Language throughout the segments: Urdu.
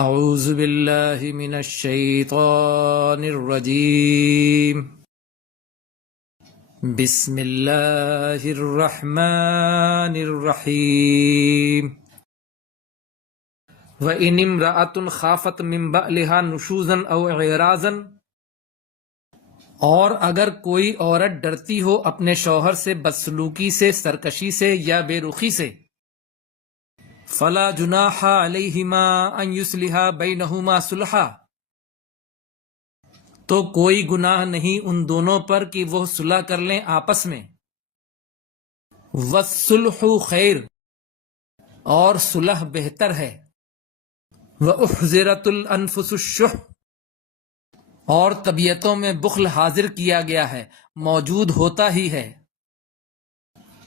اعوذ باللہ من الشیطان الرجیم بسم اللہ الرحمن الرحیم وَإِنِ امْرَأَةٌ خَافَتْ مِنْ بَعْلِهَا نُشُوزًا أَوْ إِعْرَاضًا، اور اگر کوئی عورت ڈرتی ہو اپنے شوہر سے بدسلوکی سے، سرکشی سے یا بے رخی سے، فَلَا جُنَاحَ عَلَيْهِمَا أَنْ يُصْلِحَا بَيْنَهُمَا صُلْحًا، تو کوئی گناہ نہیں ان دونوں پر کہ وہ صلح کر لیں آپس میں۔ وَالصُّلْحُ خَيْرٌ، اور صلح بہتر ہے۔ وَأُحْضِرَتِ الْأَنفُسُ الشُّحَّ، اور طبیعتوں میں بخل حاضر کیا گیا ہے، موجود ہوتا ہی ہے۔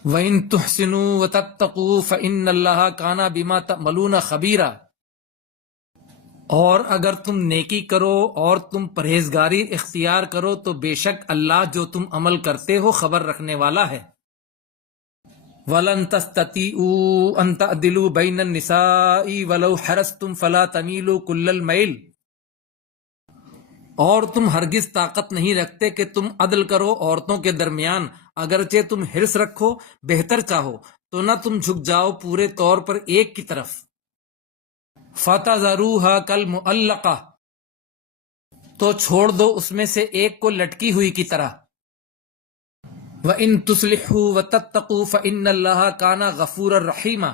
وَإِن تُحْسِنُوا وَتَتَّقُوا فَإِنَّ اللَّهَ كَانَ بِمَا تَعْمَلُونَ خَبِيرًا، اور اگر تم نیکی کرو اور تم پرہیزگاری اختیار کرو تو بے شک اللہ جو تم عمل کرتے ہو خبر رکھنے والا ہے۔ وَلَن تَسْتَطِيعُوا أَن تَعْدِلُوا بَيْنَ النِّسَاءِ وَلَوْ حَرَصْتُمْ فَلَا تَمِيلُوا كُلَّ الْمَيْلِ، اور تم ہرگز طاقت نہیں رکھتے کہ تم عدل کرو عورتوں کے درمیان، اگرچہ تم حرص رکھو، بہتر چاہو، تو نہ تم جھک جاؤ پورے طور پر ایک کی طرف۔ فَتَذَرُوهَا كَالْمُعَلَّقَةِ، تو چھوڑ دو اس میں سے ایک کو لٹکی ہوئی کی طرح۔ وَإِن تُصْلِحُوا وَتَتَّقُوا فَإِنَّ اللَّهَ كَانَ غَفُورًا رَحِيمًا،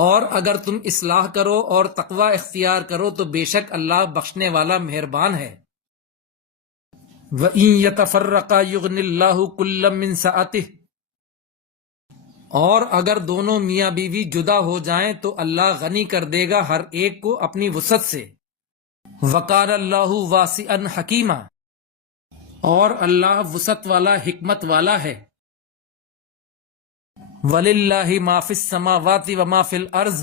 اور اگر تم اصلاح کرو اور تقوی اختیار کرو تو بے شک اللہ بخشنے والا مہربان ہے۔ وَإِن يَتَفَرَّقَا يُغْنِ اللَّهُ كُلًّا مِّن سَعَتِهِ، اور اگر دونوں میاں بیوی جدا ہو جائیں تو اللہ غنی کر دے گا ہر ایک کو اپنی وسعت سے۔ وَكَانَ اللَّهُ وَاسِعًا حَكِيمًا، اور اللہ وسعت والا، حکمت والا ہے۔ وَلِلَّهِ مَا فِي السَّمَاوَاتِ وَمَا فِي الْأَرْضِ،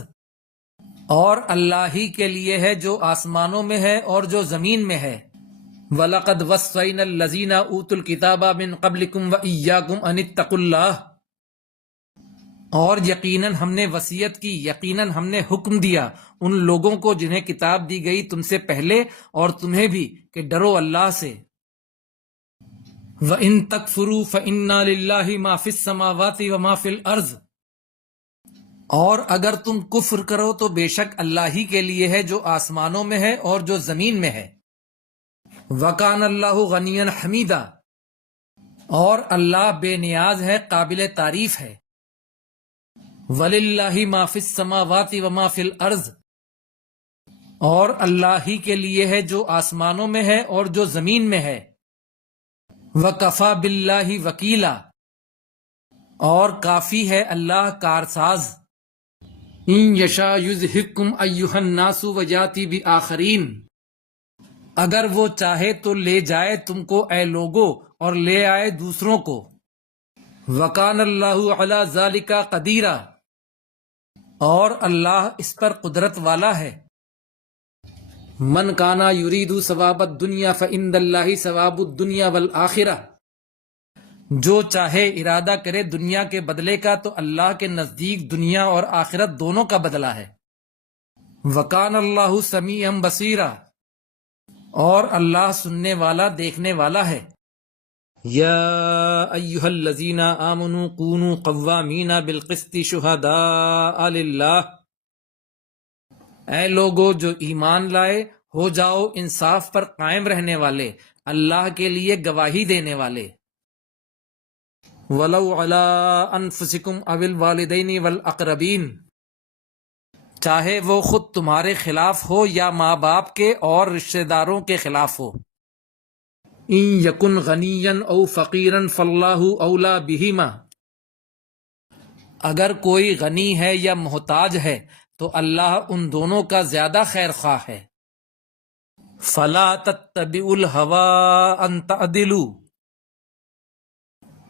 اور اللہ ہی کے لیے ہے جو آسمانوں میں ہے اور جو زمین میں ہے۔ وَلَقَدْ وَصَّيْنَا الَّذِينَ أُوتُوا الْكِتَابَ مِنْ قَبْلِكُمْ وَإِيَّاكُمْ أَنِ اتَّقُوا اللَّهَ، اور یقیناً ہم نے وصیت کی، یقیناً ہم نے حکم دیا ان لوگوں کو جنہیں کتاب دی گئی تم سے پہلے اور تمہیں بھی، کہ ڈرو اللہ سے۔ وَإِن تَكْفُرُوا فَإِنَّا لِلَّهِ مَا فِي السَّمَاوَاتِ وَمَا فِي الْأَرْضِ، اور اگر تم کفر کرو تو بے شک اللہ ہی کے لیے ہے جو آسمانوں میں ہے اور جو زمین میں ہے۔ وَكَانَ اللَّهُ غَنِيًّا حَمِيدًا، اور اللہ بے نیاز ہے، قابل تعریف ہے۔ وَلِلَّهِ مَا فِي السَّمَاوَاتِ وَمَا فِي الْأَرْضِ، اور اللہ ہی کے لیے ہے جو آسمانوں میں ہے اور جو زمین میں ہے۔ وَكَفَى بِاللَّهِ وَكِيلًا، اور کافی ہے اللہ کارساز۔ إِن يَشَاء يُذْهِبْكُمْ أَيُّهَا النَّاسُ وَيَأْتِ بِآخَرِينَ، اگر وہ چاہے تو لے جائے تم کو اے لوگو، اور لے آئے دوسروں کو۔ وَكَانَ اللَّهُ عَلَى ذَلِكَ قَدِيرًا، اور اللہ اس پر قدرت والا ہے۔ مَنْ كَانَ يُرِيدُ ثَوَابَ الدُّنْيَا فَإِنَّ اللَّهِ ثَوَابُ الدُّنْيَا وَالْآخِرَةِ، جو چاہے ارادہ کرے دنیا کے بدلے کا تو اللہ کے نزدیک دنیا اور آخرت دونوں کا بدلہ ہے۔ وَكَانَ اللَّهُ سَمِيعًا بَصِيرًا، اور اللہ سننے والا، دیکھنے والا ہے۔ یا ایھا الذین آمنوا کونوا قوامین بالقسط شہداء للہ، اے لوگو جو ایمان لائے، ہو جاؤ انصاف پر قائم رہنے والے، اللہ کے لیے گواہی دینے والے۔ وَلَوْ عَلَىٰ أَنفُسِكُمْ أَوِ الْوَالِدَيْنِ وَالْأَقْرَبِينَ، چاہے وہ خود تمہارے خلاف ہو یا ماں باپ کے اور رشتہ داروں کے خلاف ہو۔ إِن يَكُنْ غَنِيًّا أَوْ فَقِيرًا فَاللَّهُ أَوْلَىٰ بِهِمَا، اگر کوئی غنی ہے یا محتاج ہے تو اللہ ان دونوں کا زیادہ خیر خواہ ہے۔ فَلَا تَتَّبِعُوا الْهَوَىٰ أَن تَعْدِلُوا،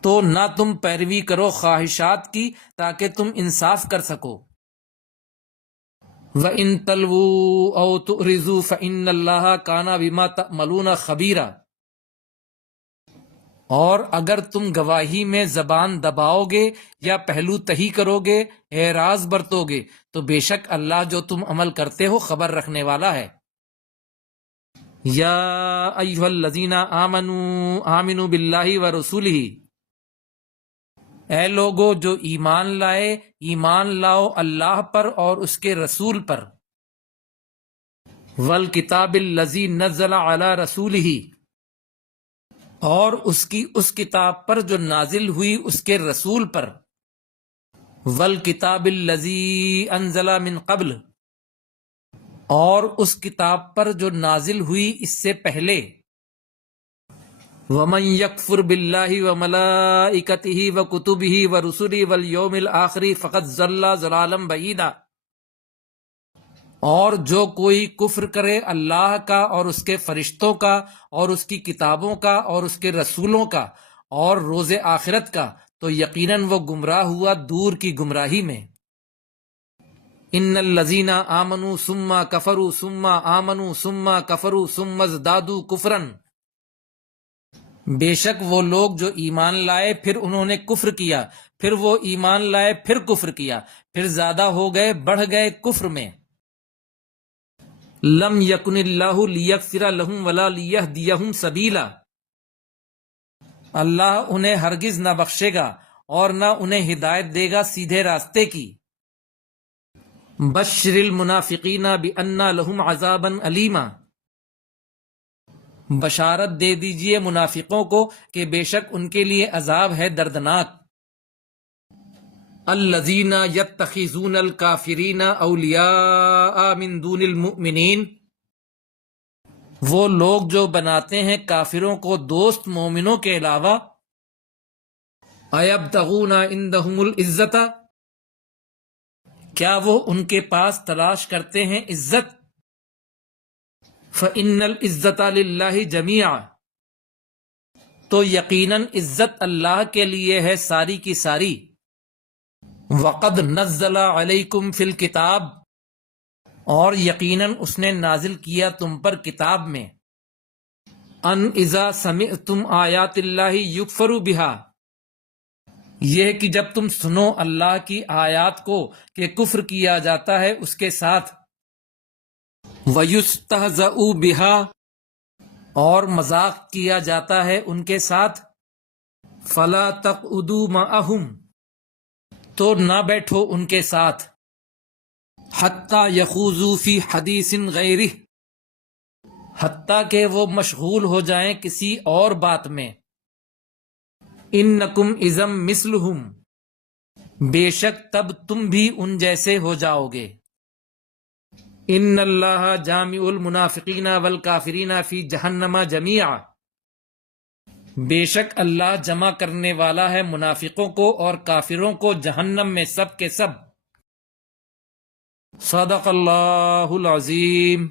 تو نہ تم پیروی کرو خواہشات کی تاکہ تم انصاف کر سکو۔ وَإِن تَلْوُوا أَوْ تُعْرِضُوا فَإِنَّ اللَّهَ كَانَ بِمَا تَعْمَلُونَ خَبِيرًا، اور اگر تم گواہی میں زبان دباؤ گے یا پہلو تہی کرو گے، اعراض برتو گے، تو بے شک اللہ جو تم عمل کرتے ہو خبر رکھنے والا ہے۔ یا ایھا الذین آمنوا آمنوا باللہ ورسولہ، اے لوگو جو ایمان لائے، ایمان لاؤ اللہ پر اور اس کے رسول پر، والکتاب الذی نزل علی رسولہ، اور اس کتاب پر جو نازل ہوئی اس کے رسول پر، والکتاب الذی انزل من قبل، اور اس کتاب پر جو نازل ہوئی اس سے پہلے، وَمَن يَكْفُرْ بِاللَّهِ وَمَلَائِكَتِهِ وَكُتُبِهِ وَرُسُلِهِ وَالْيَوْمِ الْآخِرِ فَقَدْ ضَلَّ ضَلَالًا بَعِيدًا، اور جو کوئی کفر کرے اللہ کا اور اس کے فرشتوں کا اور اس کی کتابوں کا اور اس کے رسولوں کا اور روز آخرت کا، تو یقیناً وہ گمراہ ہوا دور کی گمراہی میں۔ ان الذین آمنوا ثم کفروا ثم آمنوا ثم کفروا ثم ازدادوا کفرا، بے شک وہ لوگ جو ایمان لائے پھر انہوں نے کفر کیا، پھر وہ ایمان لائے پھر کفر کیا، پھر زیادہ ہو گئے، بڑھ گئے کفر میں۔ لم یکن اللہ لیغفر لہم ولا لیہدیہم سبیلا، اللہ انہیں ہرگز نہ بخشے گا اور نہ انہیں ہدایت دے گا سیدھے راستے کی۔ بشر المنافقین بان لہم عذابا علیما، بشارت دے دیجئے منافقوں کو کہ بے شک ان کے لیے عذاب ہے دردناک۔ الذین یتخذون الکافرین اولیاء من دون المؤمنین، وہ لوگ جو بناتے ہیں کافروں کو دوست مومنوں کے علاوہ۔ ایبتغون عندہم العزت، کیا وہ ان کے پاس تلاش کرتے ہیں عزت؟ فإن العزت للہ جمیعا، تو یقیناً عزت اللہ کے لیے ہے ساری کی ساری۔ وقد نزل علیکم فی الکتاب، اور یقیناً اس نے نازل کیا تم پر کتاب میں، ان اذا سمعتم آیات اللہ یکفر بہا، یہ کہ جب تم سنو اللہ کی آیات کو کہ کفر کیا جاتا ہے اس کے ساتھ، وَيُسْتَهْزَأُ بِهَا، اور مذاق کیا جاتا ہے ان کے ساتھ، فَلَا تَقْعُدُوا مَعَهُمْ، تو نہ بیٹھو ان کے ساتھ، حَتَّى يَخُوضُوا فِي حَدِيثٍ غَيْرِهِ، حتیٰ کہ وہ مشغول ہو جائیں کسی اور بات میں۔ اِنَّكُمْ اِذًا مِثْلُهُمْ، بے شک تب تم بھی ان جیسے ہو جاؤ گے۔ ان اللہ جامع المنافقین والکافرین فی جہنم جمیعا، بے شک اللہ جمع کرنے والا ہے منافقوں کو اور کافروں کو جہنم میں سب کے سب۔ صدق اللہ العظیم۔